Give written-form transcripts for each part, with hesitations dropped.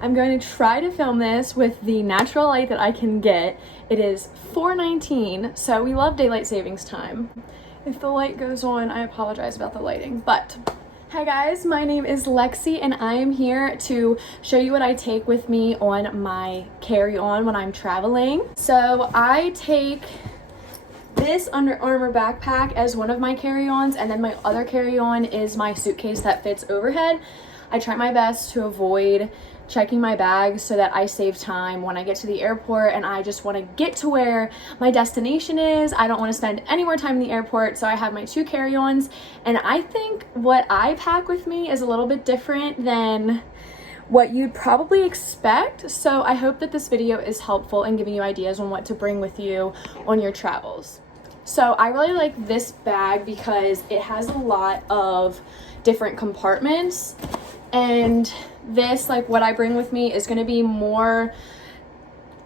I'm going to try to film this with the natural light that I can get. It is 4:19, so we love daylight savings time. If the light goes on, I apologize about the lighting, but hi guys, my name is Lexi and I am here to show you what I take with me on my carry-on when I'm traveling. So I take this Under Armour backpack as one of my carry-ons, and then my other carry-on is my suitcase that fits overhead. I try my best to avoid checking my bag so that I save time when I get to the airport and I just want to get to where my destination is. I don't want to spend any more time in the airport, so I have my two carry-ons, and I think what I pack with me is a little bit different than what you'd probably expect. So I hope that this video is helpful in giving you ideas on what to bring with you on your travels. So I really like this bag because it has a lot of different compartments, and this, like what I bring with me, is going to be more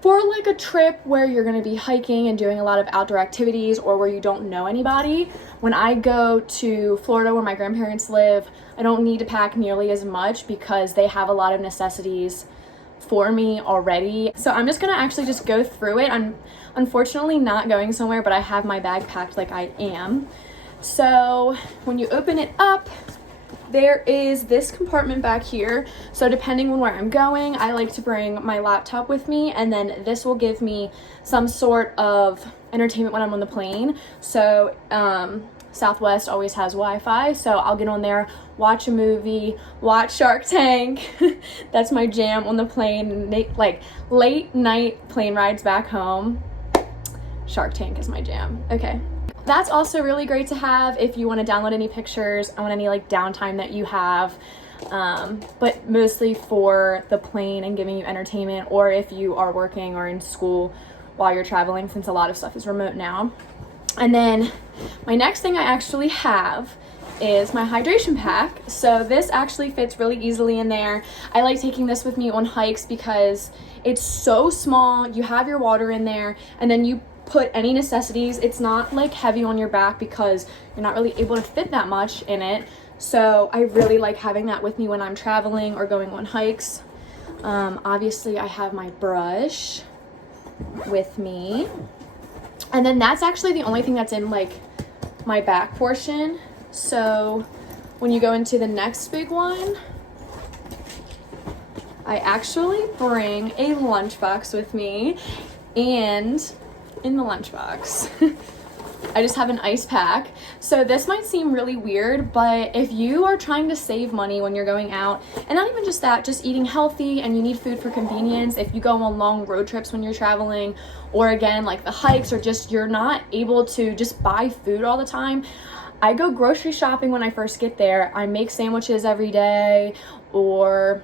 for like a trip where you're going to be hiking and doing a lot of outdoor activities, or where you don't know anybody. When I go to Florida where my grandparents live, I don't need to pack nearly as much because they have a lot of necessities for me already. So I'm just gonna actually just go through it. I'm unfortunately not going somewhere, but I have my bag packed like I am. So when you open it up, there is this compartment back here. So depending on where I'm going, I like to bring my laptop with me, and then this will give me some sort of entertainment when I'm on the plane. So Southwest always has Wi-Fi, so I'll get on there, watch a movie, watch Shark Tank. That's my jam on the plane. Like late night plane rides back home, Shark Tank is my jam. Okay. That's also really great to have if you want to download any pictures on any like downtime that you have, but mostly for the plane and giving you entertainment, or if you are working or in school while you're traveling, since a lot of stuff is remote now. And then my next thing I actually have is my hydration pack. So this actually fits really easily in there. I like taking this with me on hikes because it's so small. You have your water in there, and then you put any necessities. It's not like heavy on your back because you're not really able to fit that much in it. So I really like having that with me when I'm traveling or going on hikes. Obviously I have my brush with me, and then that's actually the only thing that's in like my back portion. So when you go into the next big one, I actually bring a lunchbox with me, and in the lunchbox I just have an ice pack. So this might seem really weird, but if you are trying to save money when you're going out, and not even just that, just eating healthy, and you need food for convenience, if you go on long road trips when you're traveling, or again like the hikes, or just you're not able to just buy food all the time, I go grocery shopping when I first get there. I make sandwiches every day, or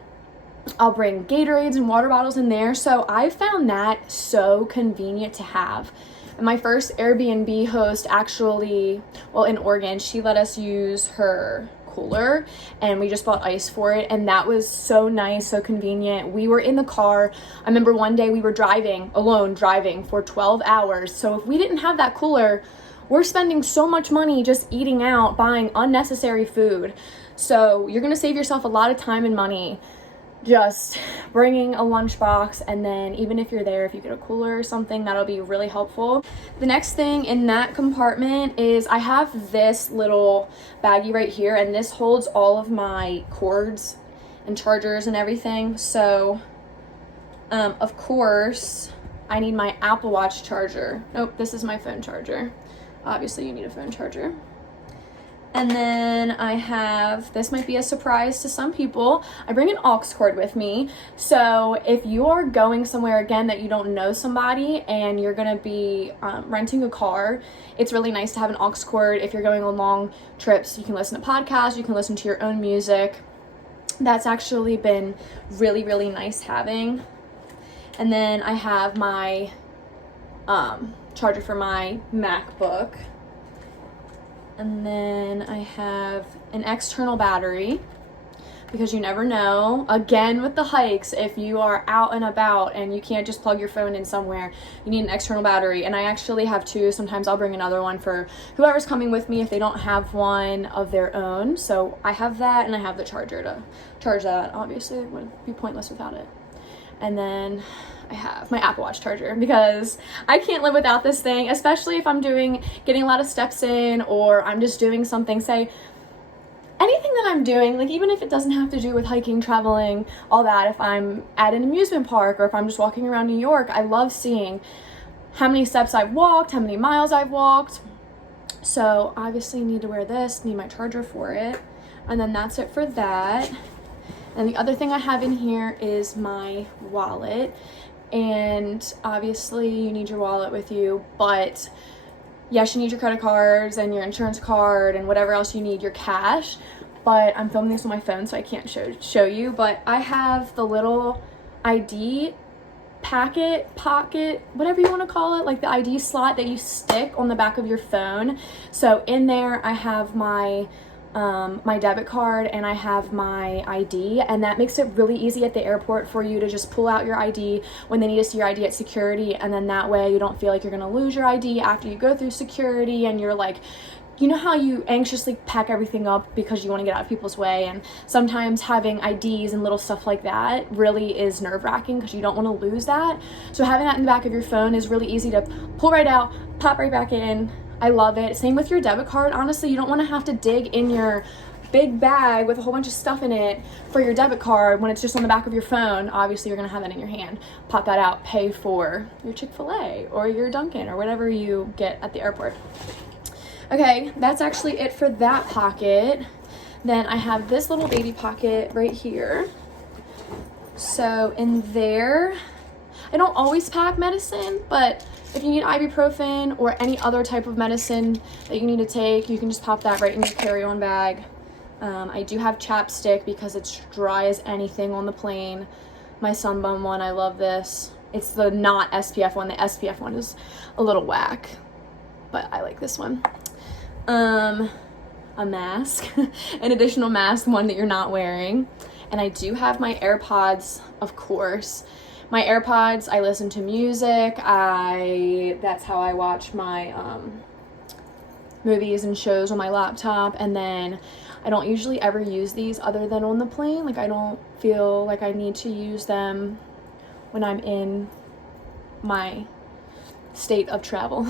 I'll bring Gatorades and water bottles in there. So I found that so convenient to have. And my first Airbnb host actually, well, in Oregon, she let us use her cooler, and we just bought ice for it, and that was so nice, so convenient. We were in the car. I remember one day we were driving for 12 hours. So if we didn't have that cooler, we're spending so much money just eating out, buying unnecessary food. So you're gonna save yourself a lot of time and money just bringing a lunchbox, and then even if you're there, if you get a cooler or something, that'll be really helpful. The next thing in that compartment is I have this little baggie right here, and this holds all of my cords and chargers and everything. So of course I need my Apple Watch charger. Nope, this is my phone charger. Obviously you need a phone charger. And then I have, this might be a surprise to some people, I bring an aux cord with me. So if you are going somewhere, again, that you don't know somebody and you're going to be renting a car, it's really nice to have an aux cord. If you're going on long trips, you can listen to podcasts, you can listen to your own music. That's actually been really, really nice having. And then I have my charger for my MacBook. And then I have an external battery because you never know. Again, with the hikes, if you are out and about and you can't just plug your phone in somewhere, you need an external battery. And I actually have two. Sometimes I'll bring another one for whoever's coming with me if they don't have one of their own. So I have that, and I have the charger to charge that. Obviously, it would be pointless without it. And then I have my Apple Watch charger, because I can't live without this thing, especially if I'm getting a lot of steps in, or I'm just doing something, say, anything that I'm doing, like even if it doesn't have to do with hiking, traveling, all that, if I'm at an amusement park or if I'm just walking around New York, I love seeing how many steps I've walked, how many miles I've walked. So obviously need to wear this, need my charger for it. And then that's it for that. And the other thing I have in here is my wallet. And obviously you need your wallet with you, but yes, you need your credit cards and your insurance card and whatever else you need, your cash. But I'm filming this on my phone, so I can't show you. But I have the little ID pocket, whatever you want to call it, like the ID slot that you stick on the back of your phone. So in there, I have my debit card and I have my ID, and that makes it really easy at the airport for you to just pull out your ID when they need to see your ID at security, and then that way you don't feel like you're gonna lose your ID after you go through security and you're like, you know how you anxiously pack everything up because you want to get out of people's way, and sometimes having IDs and little stuff like that really is nerve-wracking because you don't want to lose that. So having that in the back of your phone is really easy to pull right out, pop right back in. I love it. Same with your debit card. Honestly, you don't want to have to dig in your big bag with a whole bunch of stuff in it for your debit card when it's just on the back of your phone. Obviously, you're going to have that in your hand. Pop that out, pay for your Chick-fil-A or your Dunkin' or whatever you get at the airport. Okay, that's actually it for that pocket. Then I have this little baby pocket right here. So in there, I don't always pack medicine, but if you need ibuprofen or any other type of medicine that you need to take, you can just pop that right in your carry-on bag. I do have chapstick because it's dry as anything on the plane. My Sunbum one, I love this. It's the not SPF one. The SPF one is a little whack, but I like this one. A mask, an additional mask, one that you're not wearing. And I do have my AirPods, of course. My AirPods, I listen to music. That's how I watch my movies and shows on my laptop. And then I don't usually ever use these other than on the plane. Like, I don't feel like I need to use them when I'm in my state of travel.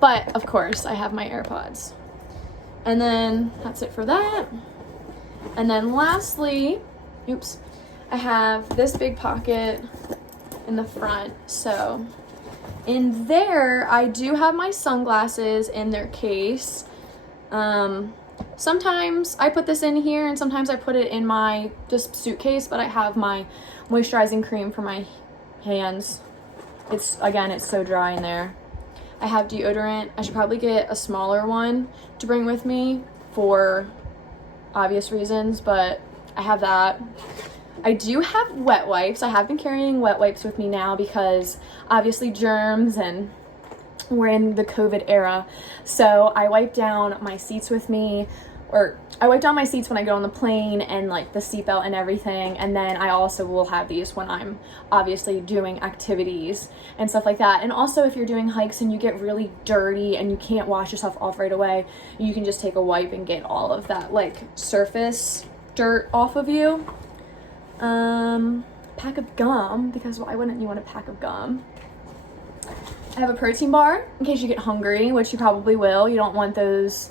But of course I have my AirPods. And then that's it for that. And then lastly, I have this big pocket in the front. So in there, I do have my sunglasses in their case. Sometimes I put this in here and sometimes I put it in my just suitcase, but I have my moisturizing cream for my hands. It's so dry in there. I have deodorant. I should probably get a smaller one to bring with me for obvious reasons, but I have that. I do have wet wipes. I have been carrying wet wipes with me now because obviously germs, and we're in the COVID era. So I wipe down my seats with me, or I wipe down my seats when I get on the plane and like the seatbelt and everything. And then I also will have these when I'm obviously doing activities and stuff like that. And also if you're doing hikes and you get really dirty and you can't wash yourself off right away, you can just take a wipe and get all of that like surface dirt off of you. Pack of gum, because why wouldn't you want a pack of gum? I have a protein bar in case you get hungry, which you probably will. You don't want those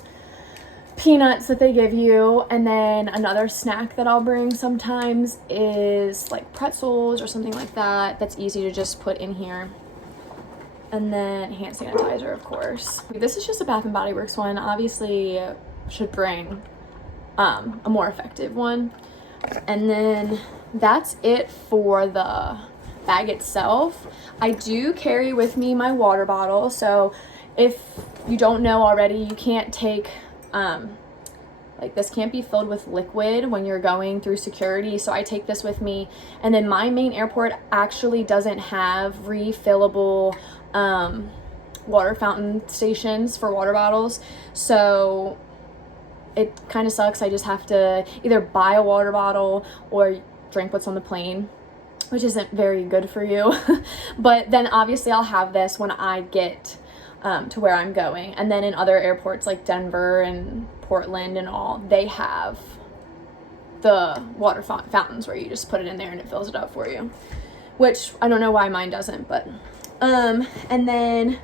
peanuts that they give you. And then another snack that I'll bring sometimes is like pretzels or something like that. That's easy to just put in here. And then hand sanitizer, of course. This is just a Bath and Body Works one. Obviously should bring a more effective one. And then that's it for the bag itself. I do carry with me my water bottle. So if you don't know already, you can't take like this can't be filled with liquid when you're going through security. So I take this with me. And then my main airport actually doesn't have refillable water fountain stations for water bottles. So it kind of sucks. I just have to either buy a water bottle or drink what's on the plane, which isn't very good for you. But then obviously I'll have this when I get to where I'm going. And then in other airports like Denver and Portland and all, they have the water fountains where you just put it in there and it fills it up for you, which I don't know why mine doesn't. But and then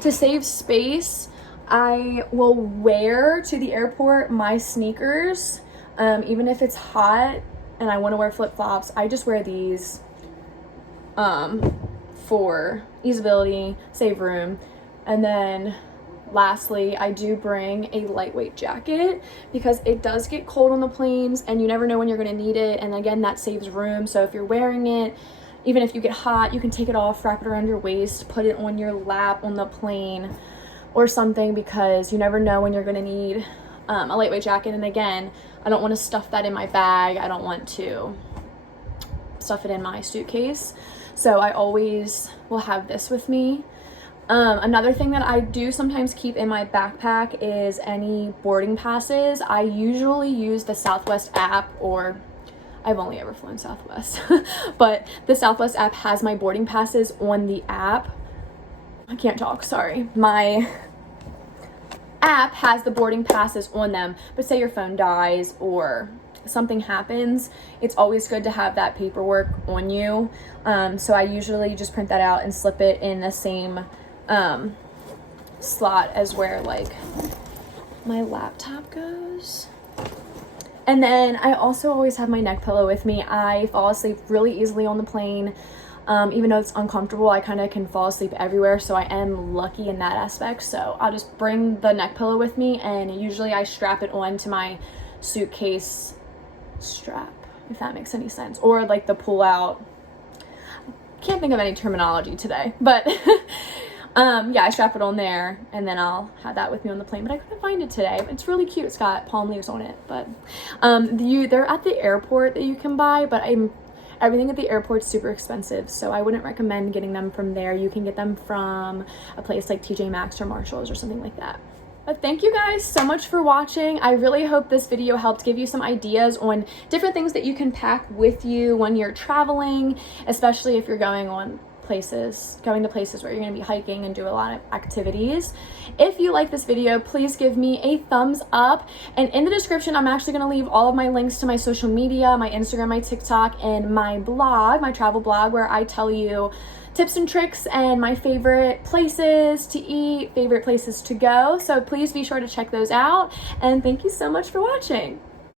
to save space, I will wear to the airport my sneakers, even if it's hot and I want to wear flip-flops. I just wear these for easeability, save room. And then lastly, I do bring a lightweight jacket because it does get cold on the planes and you never know when you're going to need it. And again, that saves room. So if you're wearing it, even if you get hot, you can take it off, wrap it around your waist, put it on your lap on the plane or something, because you never know when you're going to need a lightweight jacket. And again, I don't want to stuff that in my bag. I don't want to stuff it in my suitcase. So I always will have this with me. Another thing that I do sometimes keep in my backpack is any boarding passes. I usually use the Southwest app, or I've only ever flown Southwest, but the Southwest app has my boarding passes on the app. I can't talk, sorry. My app has the boarding passes on them, but say your phone dies or something happens, it's always good to have that paperwork on you. So I usually just print that out and slip it in the same slot as where like my laptop goes. And then I also always have my neck pillow with me. I fall asleep really easily on the plane. Even though it's uncomfortable, I kind of can fall asleep everywhere, so I am lucky in that aspect. So I'll just bring the neck pillow with me, and usually I strap it on to my suitcase strap, if that makes any sense, or like the pull out. Can't think of any terminology today, but yeah, I strap it on there and then I'll have that with me on the plane. But I couldn't find it today. It's really cute. It's got palm leaves on it. But they're at the airport that you can buy, but everything at the airport's super expensive, so I wouldn't recommend getting them from there. You can get them from a place like TJ Maxx or Marshalls or something like that. But thank you guys so much for watching. I really hope this video helped give you some ideas on different things that you can pack with you when you're traveling, especially if you're going to places where you're going to be hiking and do a lot of activities. If you like this video, please give me a thumbs up, and in the description I'm actually going to leave all of my links to my social media, my Instagram, my TikTok, and my blog, my travel blog, where I tell you tips and tricks and my favorite places to eat, favorite places to go. So please be sure to check those out, and thank you so much for watching.